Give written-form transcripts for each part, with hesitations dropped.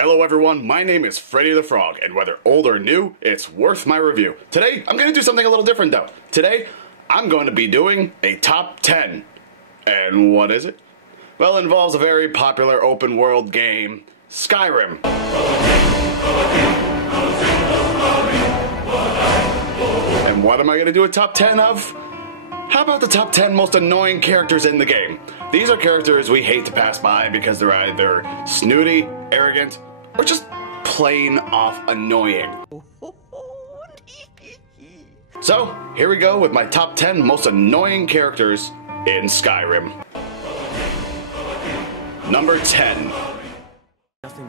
Hello everyone, my name is Freddie the Frog, and whether old or new, it's worth my review. Today, I'm going to do something a little different though. Today, I'm going to be doing a top 10. And what is it? Well, it involves a very popular open world game, Skyrim. And what am I going to do a top 10 of? How about the top 10 most annoying characters in the game? These are characters we hate to pass by because they're either snooty, arrogant, or just plain off annoying. So, here we go with my top 10 most annoying characters in Skyrim. Number 10.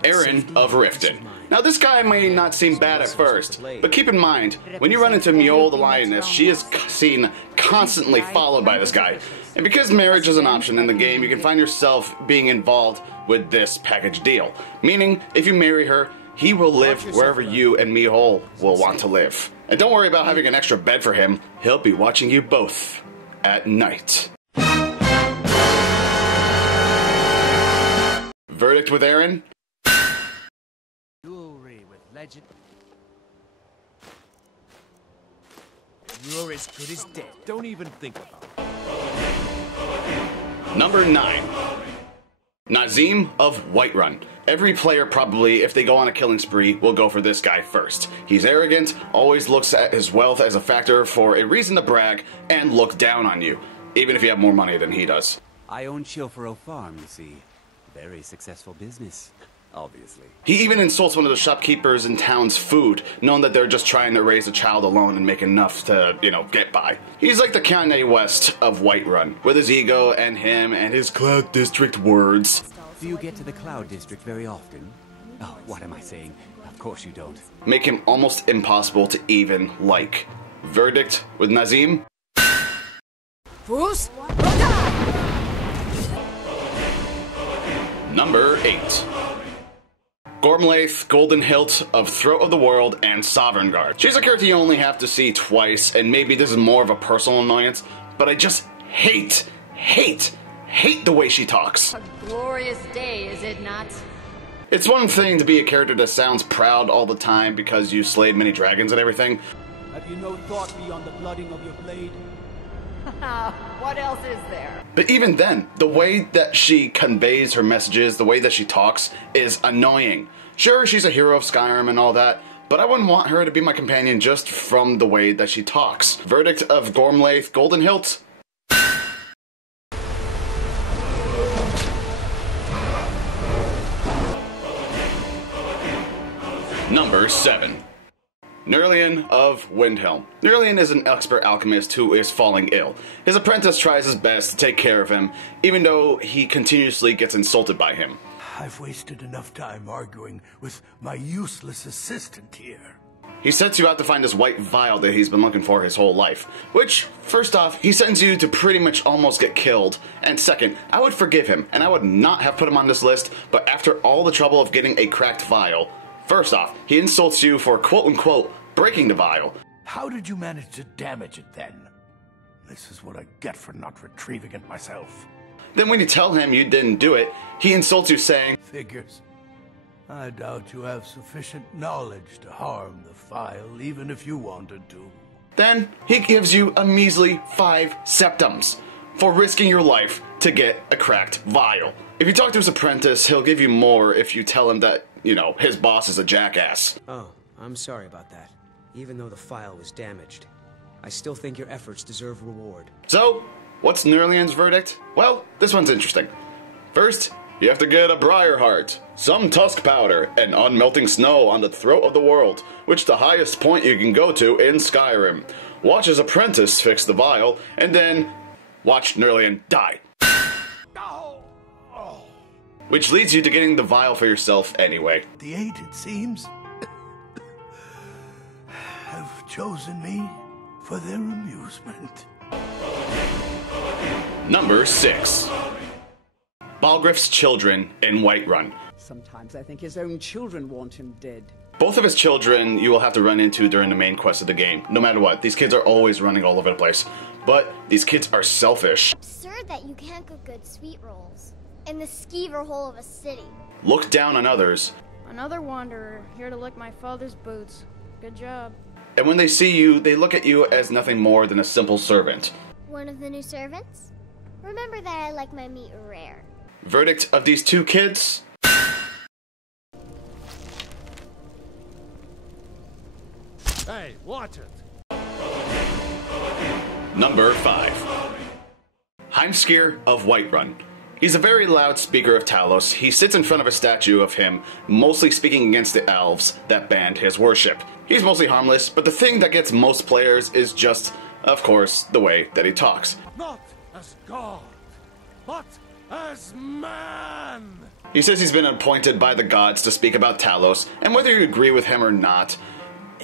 Aaron of Riften. Now this guy may not seem bad at first, but keep in mind, when you run into Mjol the Lioness, she is seen constantly followed by this guy. And because marriage is an option in the game, you can find yourself being involved with this package deal. Meaning, if you marry her, he will live wherever you and Mjol will want to live. And don't worry about having an extra bed for him, he'll be watching you both at night. Verdict with Aaron? Jewelry with legend. You're as good as dead. Don't even think about it. Number 9. Nazim of Whiterun. Every player probably, if they go on a killing spree, will go for this guy first. He's arrogant, always looks at his wealth as a factor for a reason to brag, and look down on you, even if you have more money than he does. I own FtFR Farm, you see. Very successful business, obviously. He even insults one of the shopkeepers in town's food, knowing that they're just trying to raise a child alone and make enough to, get by. He's like the Kanye West of Whiterun, with his ego and him and his Cloud District words. Do you get to the Cloud District very often? Oh, what am I saying? Of course you don't. Make him almost impossible to even like. Verdict with Nazim? Number 8. Gormlaith, Golden Hilt of Throat of the World, and Sovereign Guard. She's a character you only have to see twice, and maybe this is more of a personal annoyance, but I just hate the way she talks. A glorious day, is it not? It's one thing to be a character that sounds proud all the time because you slayed many dragons and everything. Have you no thought beyond the blooding of your blade? What else is there? But even then, the way that she conveys her messages, the way that she talks, is annoying. Sure, she's a hero of Skyrim and all that, but I wouldn't want her to be my companion just from the way that she talks. Verdict of Gormlaith, Golden Hilt? Number 7. Nerlian of Windhelm. Nerlian is an expert alchemist who is falling ill. His apprentice tries his best to take care of him, even though he continuously gets insulted by him. I've wasted enough time arguing with my useless assistant here. He sets you out to find this white vial that he's been looking for his whole life. Which, first off, he sends you to pretty much almost get killed. And second, I would forgive him, and I would not have put him on this list, but after all the trouble of getting a cracked vial, first off, he insults you for quote-unquote breaking the vial. How did you manage to damage it then? This is what I get for not retrieving it myself. Then when you tell him you didn't do it, he insults you saying, Figures. I doubt you have sufficient knowledge to harm the file, even if you wanted to. Then he gives you a measly 5 septums for risking your life to get a cracked vial. If you talk to his apprentice, he'll give you more if you tell him that, his boss is a jackass. Oh, I'm sorry about that. Even though the file was damaged, I still think your efforts deserve reward. So, what's Nerlian's verdict? Well, this one's interesting. First, you have to get a briar heart, some tusk powder, and unmelting snow on the throat of the world, which is the highest point you can go to in Skyrim. Watch his apprentice fix the vial, and then watch Nerlian die. Which leads you to getting the vial for yourself anyway. The 8, it seems, have chosen me for their amusement. Number 6. Balgriff's children in Whiterun. Sometimes I think his own children want him dead. Both of his children you will have to run into during the main quest of the game. No matter what, these kids are always running all over the place. But these kids are selfish. Absurd that you can't cook good sweet rolls in the skeever hole of a city. Look down on others. Another wanderer, here to lick my father's boots. Good job. And when they see you, they look at you as nothing more than a simple servant. One of the new servants? Remember that I like my meat rare. Verdict of these two kids? Hey, watch it. Number 5. Heimskir of Whiterun. He's a very loud speaker of Talos. He sits in front of a statue of him, mostly speaking against the elves that banned his worship. He's mostly harmless, but the thing that gets most players is just, of course, the way that he talks. Not as God, but as man! He says he's been appointed by the gods to speak about Talos, and whether you agree with him or not,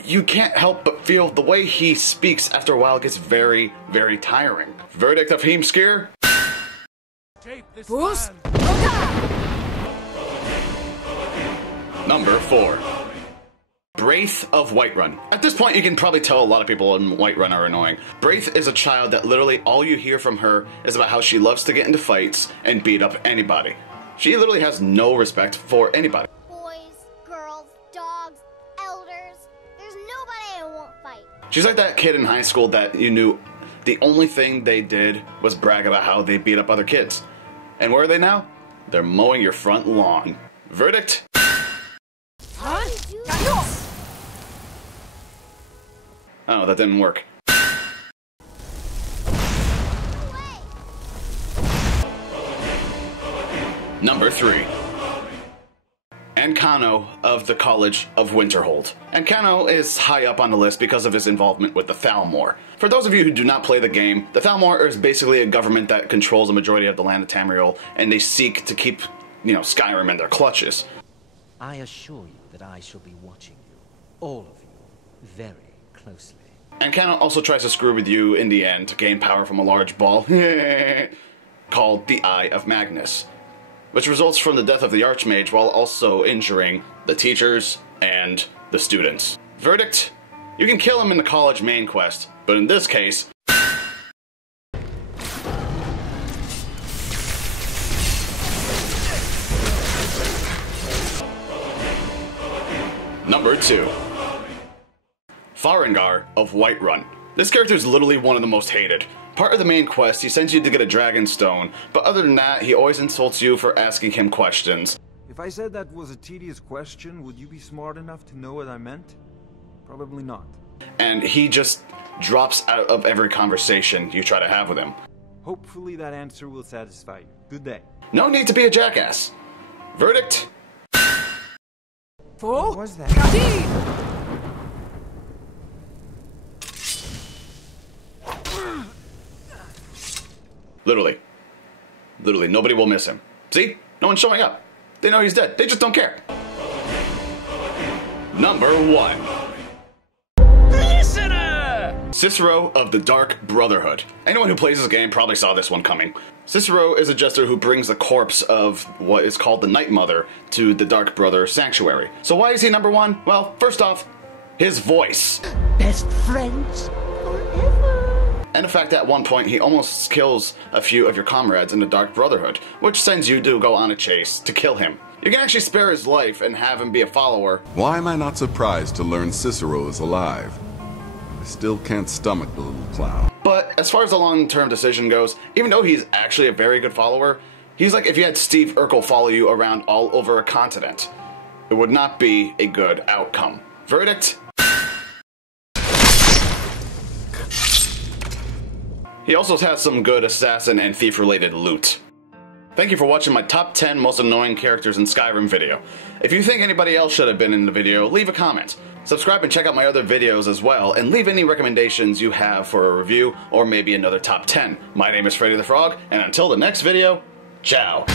you can't help but feel the way he speaks after a while gets very, very tiring. Verdict of Heimskir? Number 4. Braith of Whiterun. At this point, you can probably tell a lot of people in Whiterun are annoying. Braith is a child that literally all you hear from her is about how she loves to get into fights and beat up anybody. She literally has no respect for anybody. Boys, girls, dogs, elders. There's nobody I won't fight. She's like that kid in high school that you knew the only thing they did was brag about how they beat up other kids. And where are they now? They're mowing your front lawn. Verdict? Oh, that didn't work. Number 3. Ancano of the College of Winterhold. Ancano is high up on the list because of his involvement with the Thalmor. For those of you who do not play the game, the Thalmor is basically a government that controls a majority of the land of Tamriel, and they seek to keep, Skyrim in their clutches. I assure you that I shall be watching you, all of you, very closely. Ancano also tries to screw with you in the end to gain power from a large ball called the Eye of Magnus, which results from the death of the Archmage while also injuring the teachers and the students. Verdict? You can kill him in the college main quest, but in this case... Number 2. Farengar of Whiterun. This character is literally one of the most hated. Part of the main quest, he sends you to get a dragon stone, but other than that, he always insults you for asking him questions. If I said that was a tedious question, would you be smart enough to know what I meant? Probably not. And he just drops out of every conversation you try to have with him. Hopefully that answer will satisfy you. Good day. No need to be a jackass. Verdict? What was that? Literally, nobody will miss him. See? No one's showing up. They know he's dead. They just don't care. Number 1. Listener! Cicero of the Dark Brotherhood. Anyone who plays this game probably saw this one coming. Cicero is a jester who brings the corpse of what is called the Night Mother to the Dark Brother Sanctuary. So why is he number 1? Well, first off, his voice. Best friends forever. And in fact, at one point, he almost kills a few of your comrades in the Dark Brotherhood, which sends you to go on a chase to kill him. You can actually spare his life and have him be a follower. Why am I not surprised to learn Cicero is alive? I still can't stomach the little clown. But as far as the long-term decision goes, even though he's actually a very good follower, he's like if you had Steve Urkel follow you around all over a continent. It would not be a good outcome. Verdict? He also has some good assassin and thief-related loot. Thank you for watching my top 10 most annoying characters in Skyrim video. If you think anybody else should have been in the video, leave a comment. Subscribe and check out my other videos as well, and leave any recommendations you have for a review or maybe another top 10. My name is Freddie the Frog, and until the next video, ciao.